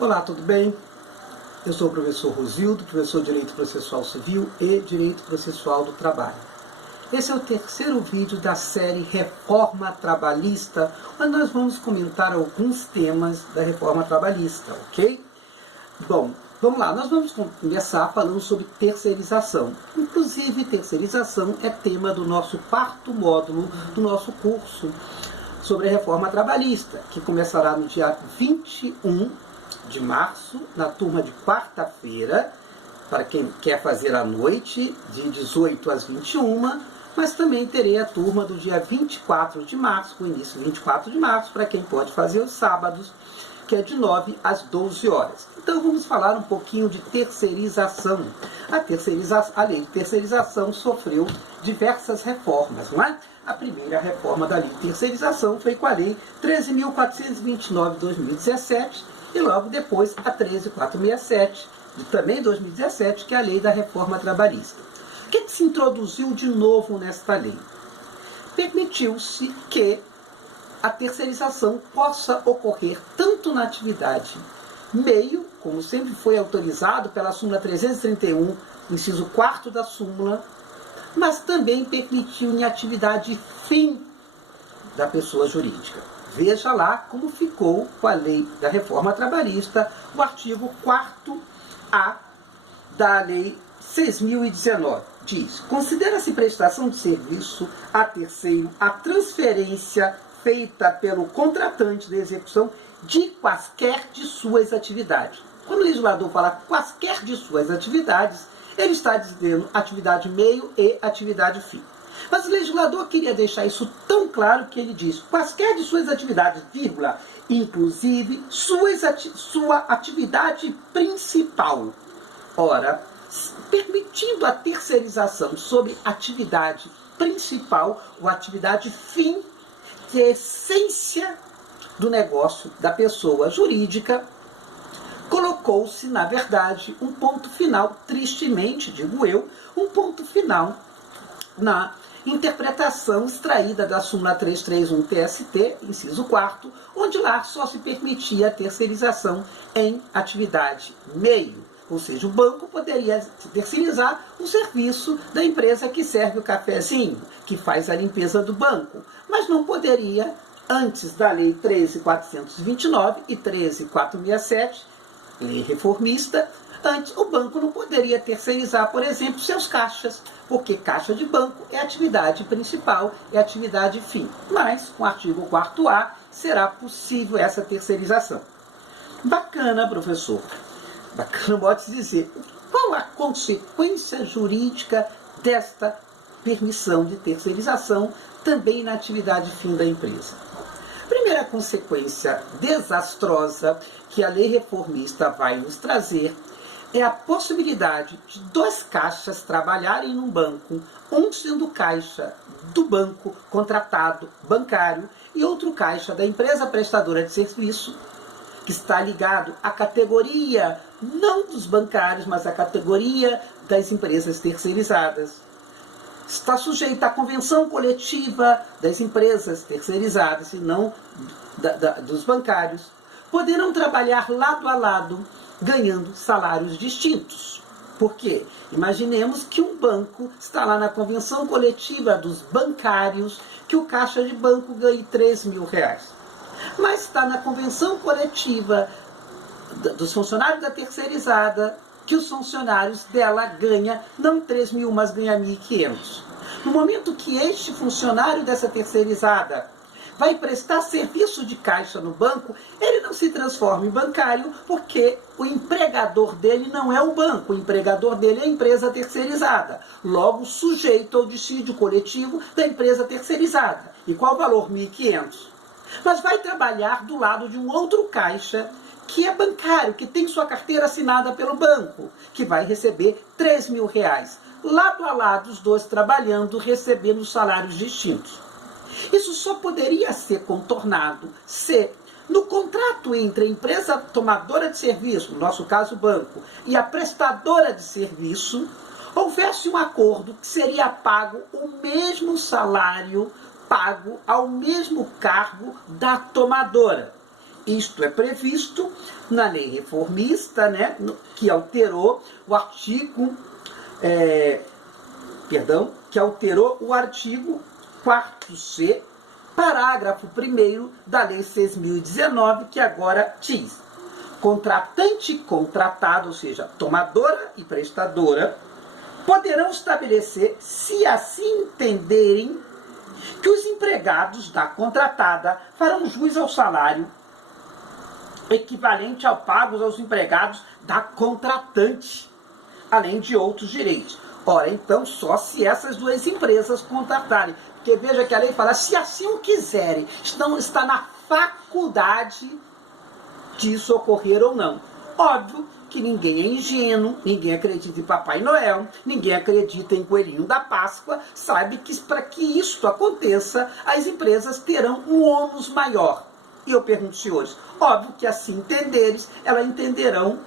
Olá, tudo bem? Eu sou o professor Rosildo, professor de Direito Processual Civil e Direito Processual do Trabalho. Esse é o terceiro vídeo da série Reforma Trabalhista, onde nós vamos comentar alguns temas da Reforma Trabalhista, ok? Bom, vamos lá, nós vamos começar falando sobre terceirização. Inclusive, terceirização é tema do nosso quarto módulo do nosso curso sobre a Reforma Trabalhista, que começará no dia 21 de março, na turma de quarta-feira, para quem quer fazer à noite, de 18 às 21, mas também terei a turma do dia 24 de março, com início 24 de março, para quem pode fazer os sábados, que é de 9 às 12 horas. Então vamos falar um pouquinho de terceirização. A lei de terceirização sofreu diversas reformas, não é? A primeira reforma da lei de terceirização foi com a lei 13.429 de 2017, e logo depois a 13.467, de também 2017, que é a lei da reforma trabalhista. O que se introduziu de novo nesta lei? Permitiu-se que a terceirização possa ocorrer tanto na atividade meio, como sempre foi autorizado pela súmula 331, inciso 4º da súmula, mas também permitiu em atividade fim da pessoa jurídica. Veja lá como ficou com a lei da reforma trabalhista, o artigo 4º-A da lei 6.019. Diz: considera-se prestação de serviço a terceiro a transferência feita pelo contratante de execução de quaisquer de suas atividades. Quando o legislador fala quaisquer de suas atividades, ele está dizendo atividade meio e atividade fim. Mas o legislador queria deixar isso tão claro que ele diz: quaisquer de suas atividades, vírgula, inclusive sua atividade principal. Ora, permitindo a terceirização sobre atividade principal ou atividade fim, que é a essência do negócio da pessoa jurídica, colocou-se, na verdade, um ponto final, tristemente, digo eu, um ponto final na interpretação extraída da súmula 331 TST, inciso 4º, onde lá só se permitia a terceirização em atividade meio. Ou seja, o banco poderia terceirizar o serviço da empresa que serve o cafezinho, que faz a limpeza do banco, mas não poderia, antes da lei 13.429 e 13.467, lei reformista, antes o banco não poderia terceirizar, por exemplo, seus caixas, porque caixa de banco é atividade principal, é atividade fim. Mas, com o artigo 4º-A, será possível essa terceirização. Bacana, professor. Bacana, pode dizer. Qual a consequência jurídica desta permissão de terceirização também na atividade fim da empresa? Primeira consequência desastrosa que a lei reformista vai nos trazer é a possibilidade de dois caixas trabalharem num banco, um sendo caixa do banco contratado bancário e outro caixa da empresa prestadora de serviço, que está ligado à categoria, não dos bancários, mas à categoria das empresas terceirizadas. Está sujeita à convenção coletiva das empresas terceirizadas e não dos bancários. Poderão trabalhar lado a lado, ganhando salários distintos. Por quê? Imaginemos que um banco está lá na convenção coletiva dos bancários, que o caixa de banco ganhe R$3.000. Mas está na convenção coletiva dos funcionários da terceirizada, que os funcionários dela ganham não 3.000, mas ganham 1.500. No momento que este funcionário dessa terceirizada vai prestar serviço de caixa no banco, ele não se transforma em bancário, porque o empregador dele não é o banco, o empregador dele é a empresa terceirizada, logo sujeito ao dissídio coletivo da empresa terceirizada. E qual o valor? 1.500. Mas vai trabalhar do lado de um outro caixa, que é bancário, que tem sua carteira assinada pelo banco, que vai receber R$3.000. Lado a lado, os dois trabalhando, recebendo salários distintos. Isso só poderia ser contornado se, no contrato entre a empresa tomadora de serviço, no nosso caso o banco, e a prestadora de serviço, houvesse um acordo que seria pago o mesmo salário pago ao mesmo cargo da tomadora. isto é previsto na lei reformista, né, que alterou o artigo, quarto C, parágrafo 1º da Lei 6.019, que agora diz: contratante e contratado, ou seja, tomadora e prestadora, poderão estabelecer, se assim entenderem, que os empregados da contratada farão jus ao salário equivalente ao pago aos empregados da contratante, além de outros direitos. Ora, então, só se essas duas empresas contratarem. Porque veja que a lei fala, se assim o quiserem, está na faculdade disso ocorrer ou não. Óbvio que ninguém é ingênuo, ninguém acredita em Papai Noel, ninguém acredita em Coelhinho da Páscoa, sabe que para que isto aconteça, as empresas terão um ônus maior. E eu pergunto, senhores, óbvio que assim entenderes, elas entenderão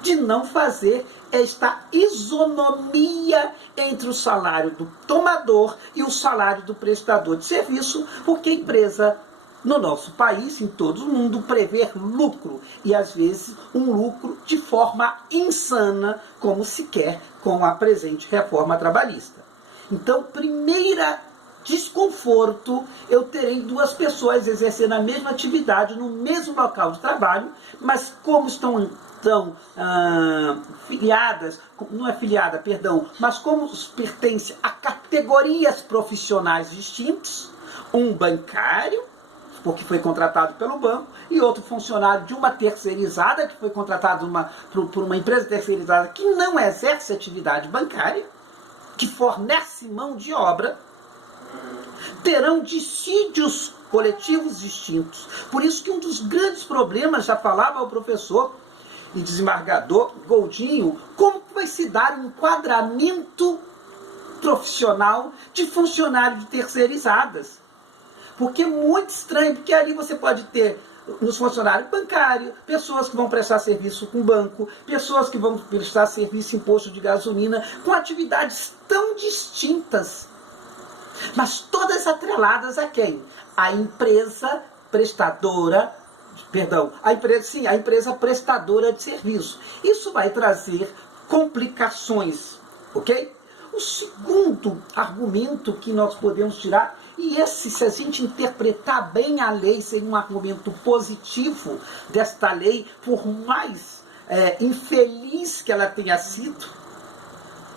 de não fazer esta isonomia entre o salário do tomador e o salário do prestador de serviço, porque a empresa, no nosso país, em todo o mundo, prevê lucro, e às vezes um lucro de forma insana, como se quer com a presente reforma trabalhista. Então, primeira desconforto, eu terei duas pessoas exercendo a mesma atividade no mesmo local de trabalho, mas como estão filiadas, não é filiada, perdão, mas como pertencem a categorias profissionais distintas, um bancário, porque foi contratado pelo banco, e outro funcionário de uma terceirizada, que foi contratado por uma empresa terceirizada que não exerce atividade bancária, que fornece mão de obra, terão dissídios coletivos distintos. Por isso que um dos grandes problemas, já falava o professor e desembargador Goldinho, como vai se dar um enquadramento profissional de funcionário de terceirizadas. Porque é muito estranho, porque ali você pode ter nos funcionários bancários, pessoas que vão prestar serviço com banco, pessoas que vão prestar serviço em posto de gasolina, com atividades tão distintas, mas todas atreladas a quem? A empresa prestadora, a empresa prestadora de serviço. Isso vai trazer complicações, ok? O segundo argumento que nós podemos tirar, e esse, se a gente interpretar bem a lei, seria um argumento positivo desta lei, por mais infeliz que ela tenha sido,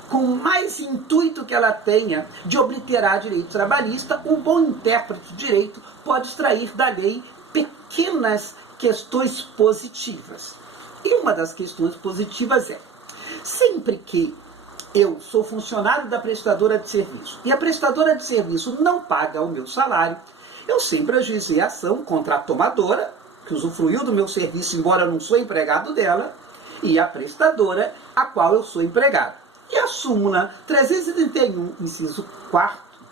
com mais intuito que ela tenha de obliterar direito trabalhista, um bom intérprete de direito pode extrair da lei pequenas questões positivas. E uma das questões positivas é, sempre que eu sou funcionário da prestadora de serviço e a prestadora de serviço não paga o meu salário, eu sempre ajuizei a ação contra a tomadora, que usufruiu do meu serviço, embora eu não sou empregado dela, e a prestadora, a qual eu sou empregado. E a súmula 331, inciso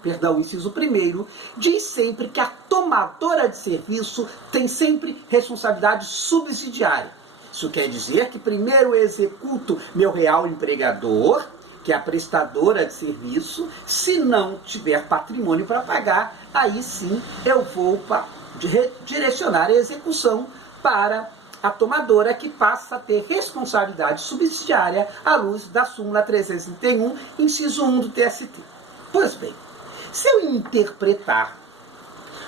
1º, diz sempre que a tomadora de serviço tem sempre responsabilidade subsidiária. Isso quer dizer que primeiro eu executo meu real empregador, que é a prestadora de serviço. Se não tiver patrimônio para pagar, aí sim eu vou direcionar a execução para a tomadora, que passa a ter responsabilidade subsidiária à luz da súmula 331, inciso 1 do TST. Pois bem, se eu interpretar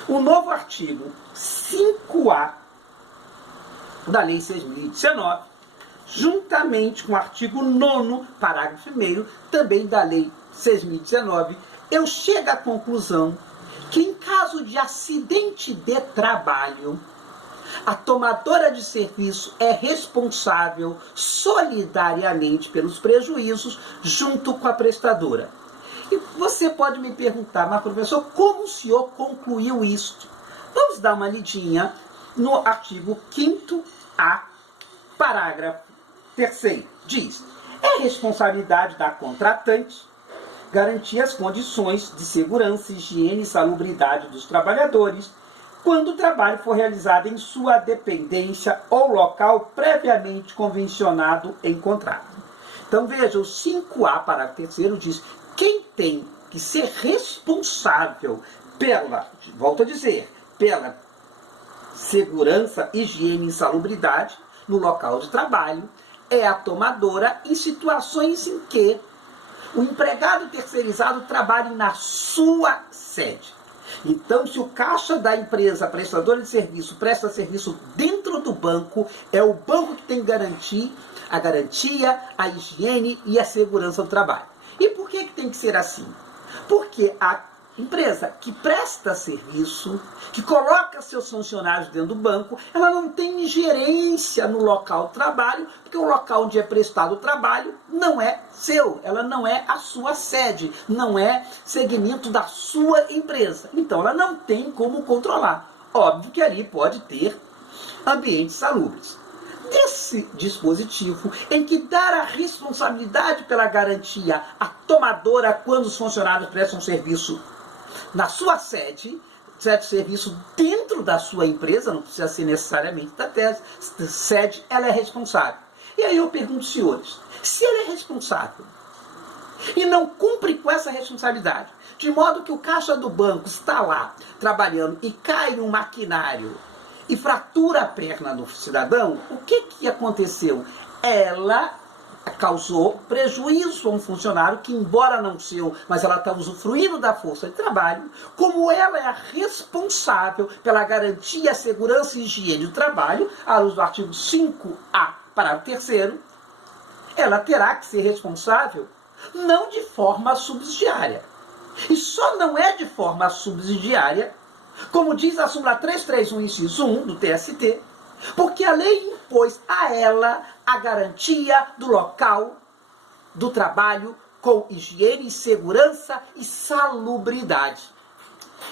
o novo artigo 5A da Lei 6.019, juntamente com o artigo 9º, parágrafo 1º, também da Lei 6.019, eu chego à conclusão que, em caso de acidente de trabalho, a tomadora de serviço é responsável solidariamente pelos prejuízos junto com a prestadora. E você pode me perguntar, mas professor, como o senhor concluiu isto? Vamos dar uma lidinha no artigo 5º-A, parágrafo 3º. Diz: é responsabilidade da contratante garantir as condições de segurança, higiene e salubridade dos trabalhadores quando o trabalho for realizado em sua dependência ou local previamente convencionado em contrato. Então veja, o 5A, parágrafo 3º, diz: quem tem que ser responsável pela, volto a dizer, pela segurança, higiene e insalubridade no local de trabalho é a tomadora em situações em que o empregado terceirizado trabalhe na sua sede. Então, se o caixa da empresa prestadora de serviço presta serviço dentro do banco, é o banco que tem que garantir a garantia, a higiene e a segurança do trabalho. E por que tem que ser assim? Porque a empresa que presta serviço, que coloca seus funcionários dentro do banco, ela não tem ingerência no local de trabalho, porque o local onde é prestado o trabalho não é seu, ela não é a sua sede, não é segmento da sua empresa. Então ela não tem como controlar. Óbvio que ali pode ter ambientes salubres. Desse dispositivo em que dar a responsabilidade pela garantia à tomadora quando os funcionários prestam serviço na sua sede, certo serviço dentro da sua empresa, não precisa ser necessariamente da sede, ela é responsável. E aí eu pergunto, senhores, se ela é responsável e não cumpre com essa responsabilidade, de modo que o caixa do banco está lá trabalhando e cai um maquinário e fratura a perna do cidadão, o que aconteceu? Ela causou prejuízo a um funcionário que, embora não seu, mas ela está usufruindo da força de trabalho, como ela é a responsável pela garantia, segurança e higiene do trabalho, à luz do artigo 5A, parágrafo 3º, ela terá que ser responsável não de forma subsidiária. E só não é de forma subsidiária, como diz a súmula 331, inciso 1 do TST, porque a lei impôs a ela a garantia do local do trabalho com higiene, segurança e salubridade.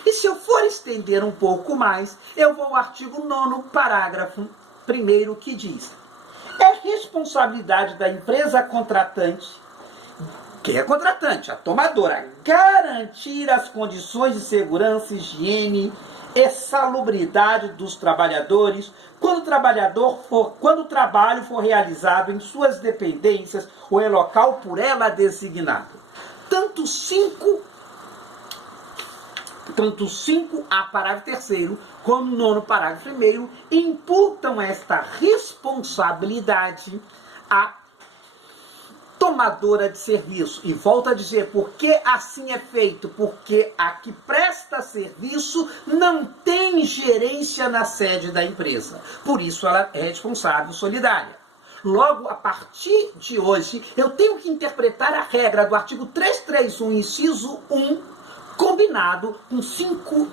E se eu for estender um pouco mais, eu vou ao artigo 9º, parágrafo 1º, que diz: é responsabilidade da empresa contratante, quem é contratante? A tomadora, garantir as condições de segurança, higiene e salubridade dos trabalhadores quando o trabalho for realizado em suas dependências ou em local por ela designado. Tanto 5A, parágrafo 3º, como 9º, parágrafo 1º, imputam esta responsabilidade à tomadora de serviço. E volto a dizer, por que assim é feito? Porque a que presta serviço não tem gerência na sede da empresa. Por isso ela é responsável solidária. Logo, a partir de hoje, eu tenho que interpretar a regra do artigo 331, inciso 1, combinado com 5A,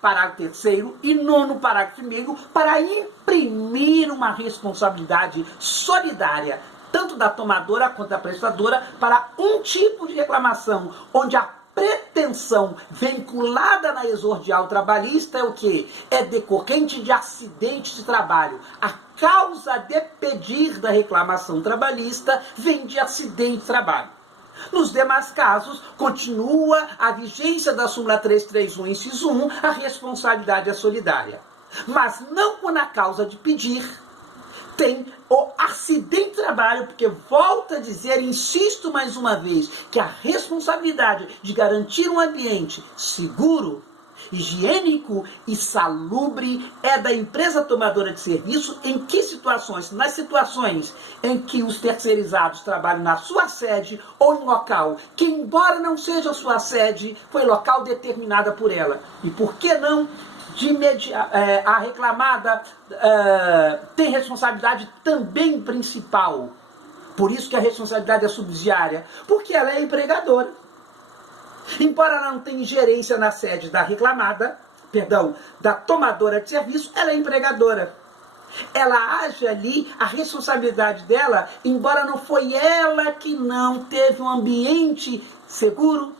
parágrafo 3º, e 9º, parágrafo 1º, para imprimir uma responsabilidade solidária tanto da tomadora quanto da prestadora, para um tipo de reclamação, onde a pretensão vinculada na exordial trabalhista é o quê? É decorrente de acidente de trabalho. A causa de pedir da reclamação trabalhista vem de acidente de trabalho. Nos demais casos, continua a vigência da súmula 331, inciso 1, a responsabilidade é solidária. Mas não quando a causa de pedir tem o acidente de trabalho, porque volto a dizer, insisto mais uma vez, que a responsabilidade de garantir um ambiente seguro, higiênico e salubre é da empresa tomadora de serviço. Em que situações? Nas situações em que os terceirizados trabalham na sua sede ou em local que, embora não seja sua sede, foi local determinada por ela. E por que não? A reclamada tem responsabilidade também principal. Por isso que a responsabilidade é subsidiária, porque ela é empregadora. Embora ela não tenha ingerência na sede da reclamada, da tomadora de serviço, ela é empregadora. Ela age ali, a responsabilidade dela, embora não foi ela que não teve um ambiente seguro,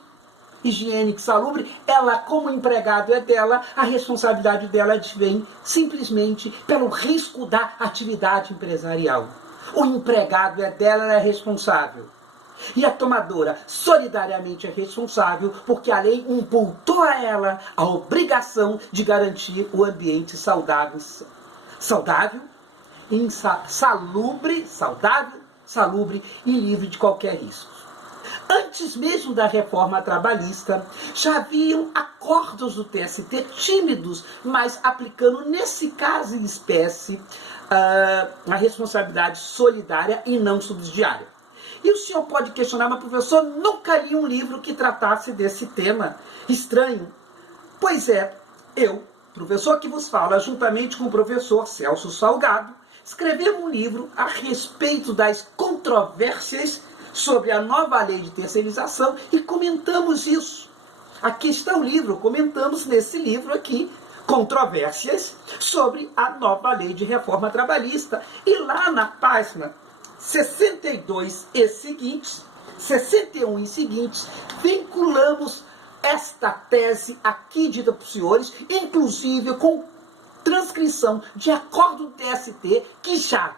higiênico e salubre, ela, como empregado é dela, a responsabilidade dela vem simplesmente pelo risco da atividade empresarial. O empregado é dela, ela é responsável. E a tomadora solidariamente é responsável porque a lei imputou a ela a obrigação de garantir o ambiente saudável, salubre e livre de qualquer risco. Antes mesmo da reforma trabalhista, já haviam acordos do TST tímidos, mas aplicando, nesse caso em espécie, a responsabilidade solidária e não subsidiária. E o senhor pode questionar, mas professor, nunca li um livro que tratasse desse tema estranho. Pois é, eu, professor que vos fala, juntamente com o professor Celso Salgado, escrevemos um livro a respeito das controvérsias sobre a nova lei de terceirização e comentamos isso. Aqui está o livro, comentamos nesse livro aqui, controvérsias sobre a nova lei de reforma trabalhista. E lá na página 62 e seguintes, 61 e seguintes, vinculamos esta tese aqui dita para os senhores, inclusive com transcrição de acordo do TST, que já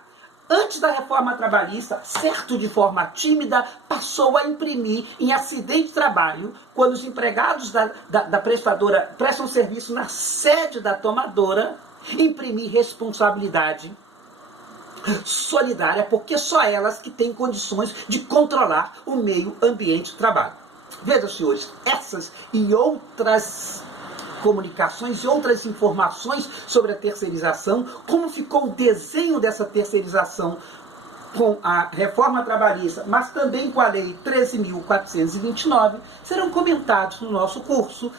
antes da reforma trabalhista, certo de forma tímida, passou a imprimir em acidente de trabalho, quando os empregados da prestadora prestam serviço na sede da tomadora, imprimir responsabilidade solidária, porque só elas que têm condições de controlar o meio ambiente de trabalho. Vejam, senhores, essas e outras comunicações e outras informações sobre a terceirização, como ficou o desenho dessa terceirização com a reforma trabalhista, mas também com a lei 13.429, serão comentados no nosso curso,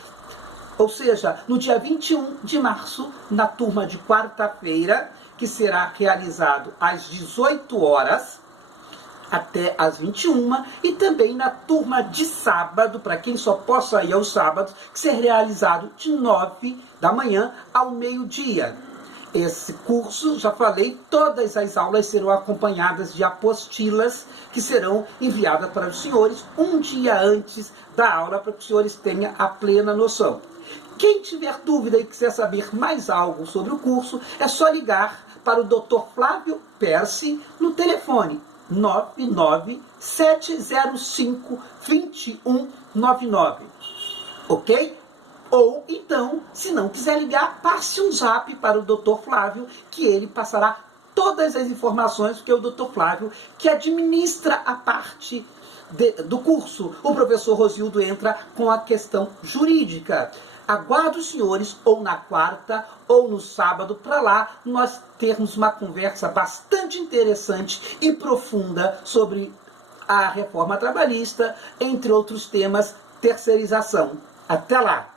ou seja, no dia 21 de março, na turma de quarta-feira, que será realizado às 18 horas, até às 21, e também na turma de sábado, para quem só possa ir aos sábados, que será realizado de 9 da manhã ao meio-dia. Esse curso, já falei, todas as aulas serão acompanhadas de apostilas que serão enviadas para os senhores um dia antes da aula, para que os senhores tenham a plena noção. Quem tiver dúvida e quiser saber mais algo sobre o curso, é só ligar para o Dr. Flávio Percy no telefone 99705-2199, ok? Ou então, se não quiser ligar, passe um zap para o Dr. Flávio, que ele passará todas as informações, porque é o Dr. Flávio que administra a parte do curso. O professor Rosildo entra com a questão jurídica. Aguardo os senhores ou na quarta ou no sábado, para lá nós termos uma conversa bastante interessante e profunda sobre a reforma trabalhista, entre outros temas, terceirização. Até lá!